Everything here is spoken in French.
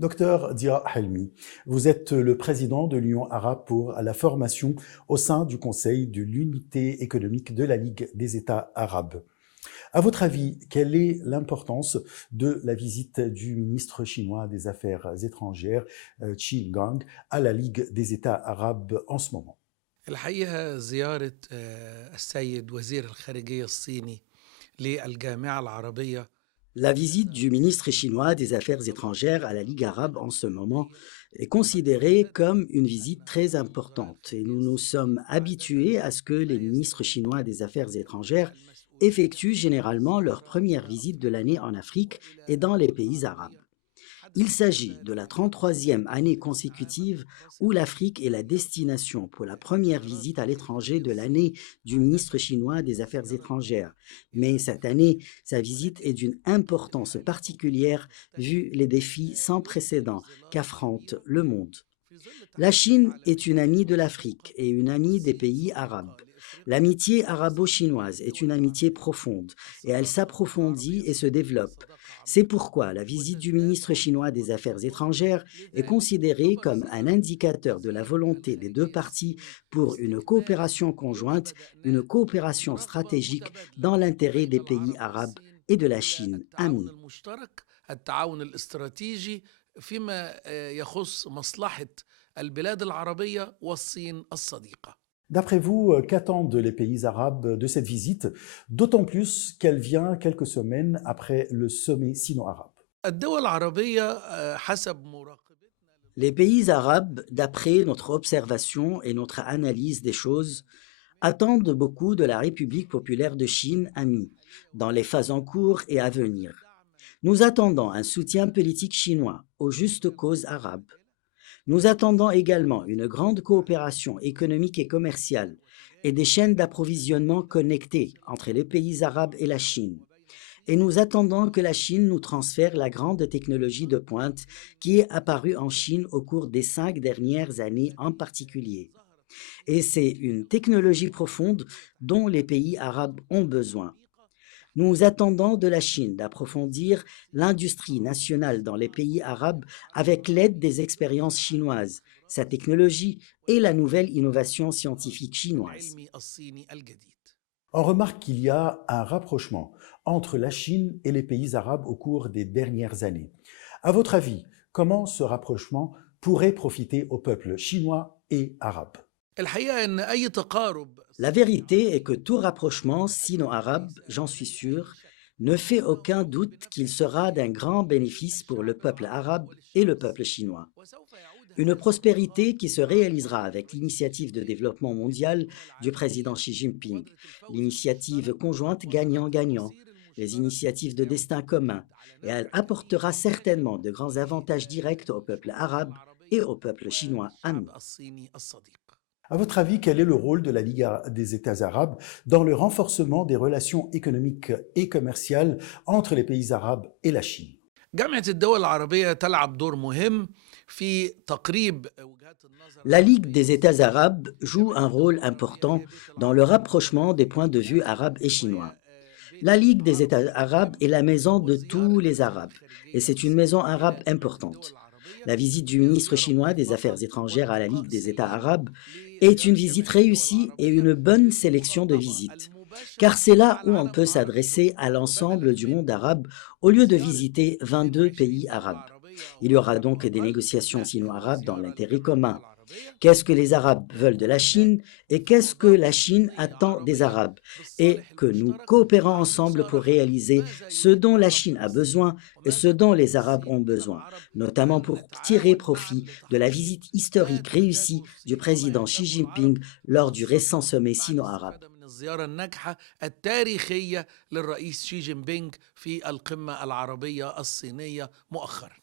Docteur Dia Helmi, vous êtes le président de l'Union arabe pour la formation au sein du Conseil de l'unité économique de la Ligue des États arabes. À votre avis, quelle est l'importance de la visite du ministre chinois des Affaires étrangères, Qin Gang, à la Ligue des États arabes en ce moment? الحقيقة زيارة السيد وزير الخارجية الصيني للجامعة العربية. La visite du ministre chinois des Affaires étrangères à la Ligue arabe en ce moment est considérée comme une visite très importante et nous nous sommes habitués à ce que les ministres chinois des Affaires étrangères effectuent généralement leur première visite de l'année en Afrique et dans les pays arabes. Il s'agit de la 33e année consécutive où l'Afrique est la destination pour la première visite à l'étranger de l'année du ministre chinois des Affaires étrangères. Mais cette année, sa visite est d'une importance particulière vu les défis sans précédent qu'affronte le monde. La Chine est une amie de l'Afrique et une amie des pays arabes. L'amitié arabo-chinoise est une amitié profonde et elle s'approfondit et se développe. C'est pourquoi la visite du ministre chinois des Affaires étrangères est considérée comme un indicateur de la volonté des deux parties pour une coopération conjointe, une coopération stratégique dans l'intérêt des pays arabes et de la Chine amie. التعاون الاستراتيجي فيما يخص مصلحة البلاد العربية والصين الصديقة. D'après vous, qu'attendent les pays arabes de cette visite, d'autant plus qu'elle vient quelques semaines après le sommet sino-arabe? الدول العربية حسب مراقبتنا. Les pays arabes, d'après notre observation et notre analyse des choses, attendent beaucoup de la République populaire de Chine amie, dans les phases en cours et à venir. Nous attendons un soutien politique chinois aux justes causes arabes. Nous attendons également une grande coopération économique et commerciale et des chaînes d'approvisionnement connectées entre les pays arabes et la Chine. Et nous attendons que la Chine nous transfère la grande technologie de pointe qui est apparue en Chine au cours des 5 dernières années en particulier. Et c'est une technologie profonde dont les pays arabes ont besoin. Nous attendons de la Chine d'approfondir l'industrie nationale dans les pays arabes avec l'aide des expériences chinoises, sa technologie et la nouvelle innovation scientifique chinoise. العلمي الصيني الجديد. On remarque qu'il y a un rapprochement entre la Chine et les pays arabes au cours des dernières années. À votre avis, comment ce rapprochement pourrait profiter aux peuples chinois et arabes? الحقيقة إن أي تقارب. La vérité est que tout rapprochement sino-arabe, j'en suis sûr, ne fait aucun doute qu'il sera d'un grand bénéfice pour le peuple arabe et le peuple chinois. Une prospérité qui se réalisera avec l'initiative de développement mondial du président Xi Jinping, l'initiative conjointe gagnant-gagnant, les initiatives de destin commun, et elle apportera certainement de grands avantages directs au peuple arabe et au peuple chinois ami. الصيني الصديق. À votre avis, quel est le rôle de la Ligue des États arabes dans le renforcement des relations économiques et commerciales entre les pays arabes et la Chine? جامعة الدول العربية تلعب دور مهم في تقريب وجهات النظر. La Ligue des États arabes joue un rôle important dans le rapprochement des points de vue arabes et chinois. La Ligue des États arabes est la maison de tous les Arabes et c'est une maison arabe importante. La visite du ministre chinois des Affaires étrangères à la Ligue des États arabes est une visite réussie et une bonne sélection de visites, car c'est là où on peut s'adresser à l'ensemble du monde arabe au lieu de visiter 22 pays arabes. Il y aura donc des négociations sino-arabes dans l'intérêt commun. Qu'est-ce que les Arabes veulent de la Chine et qu'est-ce que la Chine attend des Arabes? Et que nous coopérons ensemble pour réaliser ce dont la Chine a besoin et ce dont les Arabes ont besoin, notamment pour tirer profit de la visite historique réussie du président Xi Jinping lors du récent sommet sino-arabe. من الزيارة الناجحة التاريخية للرئيس شي جين بينغ في القمة العربية الصينية مؤخرا.